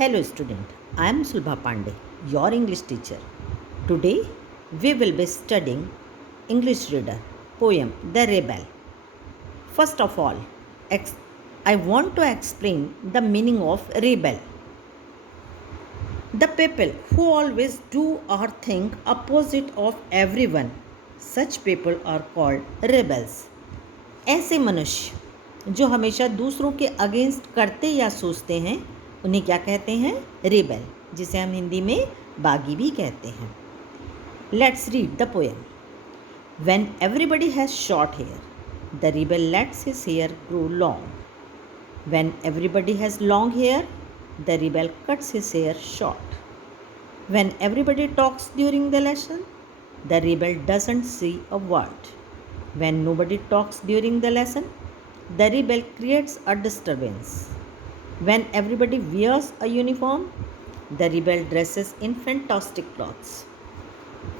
Hello student, I am Sulbha Pandey, your English teacher. Today we will be studying English reader poem The Rebel. First of all, I want to explain the meaning of rebel. The people who always do or think opposite of everyone, such people are called rebels. ऐसे मनुष्य जो हमेशा दूसरों के against करते या सोचते हैं उन्हें क्या कहते हैं? रेबल, जिसे हम हिंदी में बागी भी कहते हैं. Let's read the poem. When everybody has short hair, the rebel lets his hair grow long. When everybody has long hair, the rebel cuts his hair short. When everybody talks during the lesson, the rebel doesn't see a word. When nobody talks during the lesson, the rebel creates a disturbance. When everybody wears a uniform, the rebel dresses in fantastic clothes.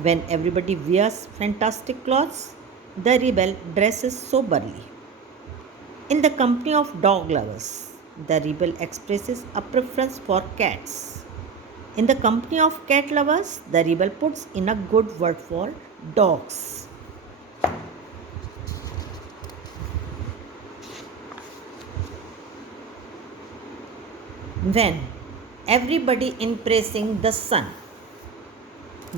When everybody wears fantastic clothes, the rebel dresses soberly. In the company of dog lovers, the rebel expresses a preference for cats. In the company of cat lovers, the rebel puts in a good word for dogs. When everybody is praising the sun,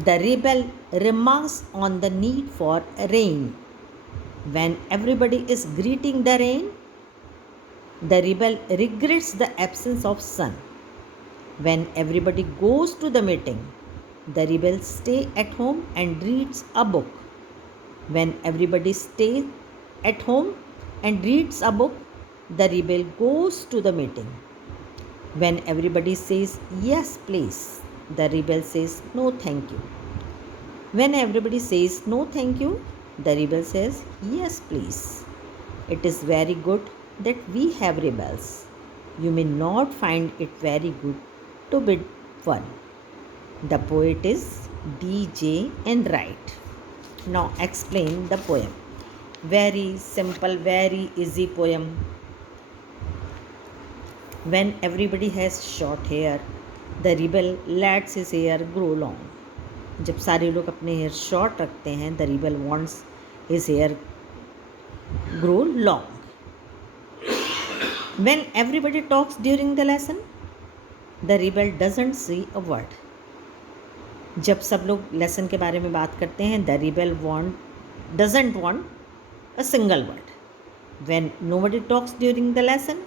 the rebel remarks on the need for rain. When everybody is greeting the rain, the rebel regrets the absence of sun. When everybody goes to the meeting, the rebel stays at home and reads a book. When everybody stays at home and reads a book, the rebel goes to the meeting. When everybody says yes please, the rebel says no thank you. When everybody says no thank you, the rebel says yes please. It is very good that we have rebels. You may not find it very good to be one. The poet is D.J. Enright. Now explain the poem. Very simple, very easy poem. When everybody has short hair, the rebel lets his hair grow long. जब सारे लोग अपने hair short रखते हैं, the rebel wants his hair grow long. When everybody talks during the lesson, the rebel doesn't say a word. जब सब लोग lesson के बारे में बात करते हैं, the rebel doesn't want a single word. When nobody talks during the lesson,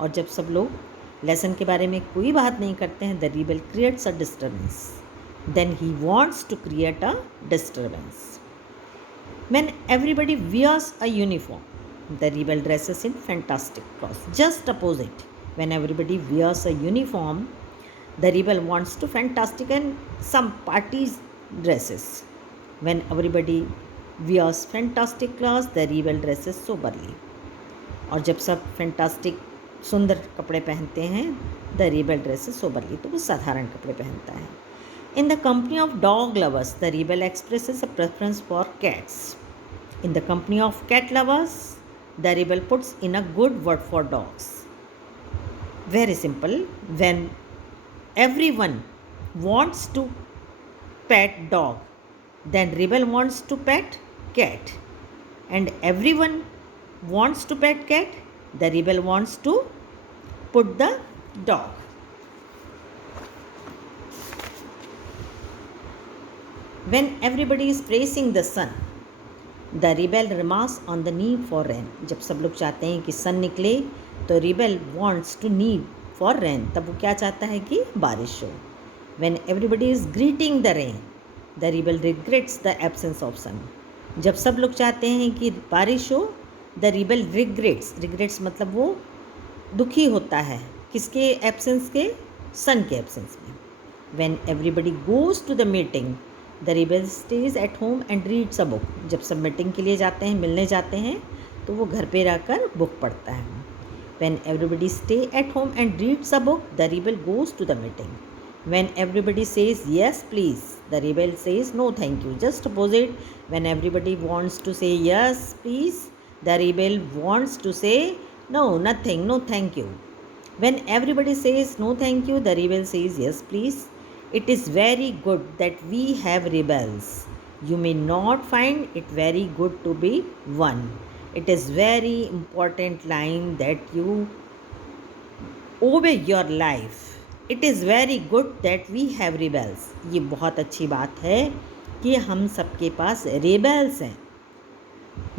और जब सब लोग लेसन के बारे में कोई बात नहीं करते हैं, the rebel creates a disturbance. Then he wants to create a disturbance. When everybody wears a uniform, the rebel dresses in fantastic clothes. Just opposite, when everybody wears a uniform, the rebel wants to fantastic and some parties dresses. When everybody wears fantastic clothes, the rebel dresses soberly. और जब सब fantastic सुंदर कपड़े पहनते हैं, the rebel dresses soberly, तो वो साधारण कपड़े पहनता है. In the company of dog lovers, the rebel expresses a preference for cats. In the company of cat lovers, the rebel puts in a good word for dogs. Very simple. When every one wants to pet dog, then rebel wants to pet cat, and everyone wants to pet cat, the rebel wants to put the dog. When everybody is praising the sun, the rebel remarks on the need for rain. जब सब लोग चाहते हैं कि सन निकले, तो rebel wants to need for rain. तब वो क्या चाहता है कि बारिश हो. When everybody is greeting the rain, the rebel regrets the absence of sun. जब सब लोग चाहते हैं कि बारिश हो, the rebel regrets मतलब वो दुखी होता है. किसके एब्सेंस के? सन के एब्सेंस में. When everybody goes to the meeting, the rebel stays at home and reads a book. जब सब मीटिंग के लिए जाते हैं, मिलने जाते हैं, तो वो घर पे रहकर बुक पढ़ता है. When everybody stay at home and reads a book, the rebel goes to the meeting. When everybody says yes please, the rebel says no thank you. Just opposite, when everybody wants to say yes please, the rebel wants to say no, nothing, no thank you. When everybody says no thank you, the rebel says yes please. It is very good that we have rebels. You may not find it very good to be one. It is very important line that you obey your life. It is very good that we have rebels. ये बहुत अच्छी बात है कि हम सबके पास rebels हैं.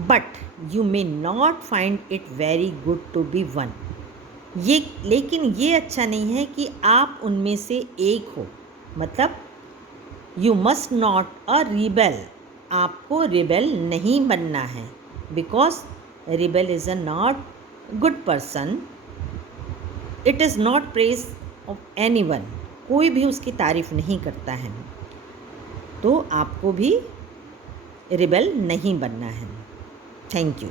But you may not find it very good to be one. ये लेकिन ये अच्छा नहीं है कि आप उनमें से एक हो. मतलब you must not a rebel. आपको रिबेल नहीं बनना है. Because rebel is a not good person. It is not praise of any one. कोई भी उसकी तारीफ नहीं करता है. तो आपको भी रिबेल नहीं बनना है. Thank you.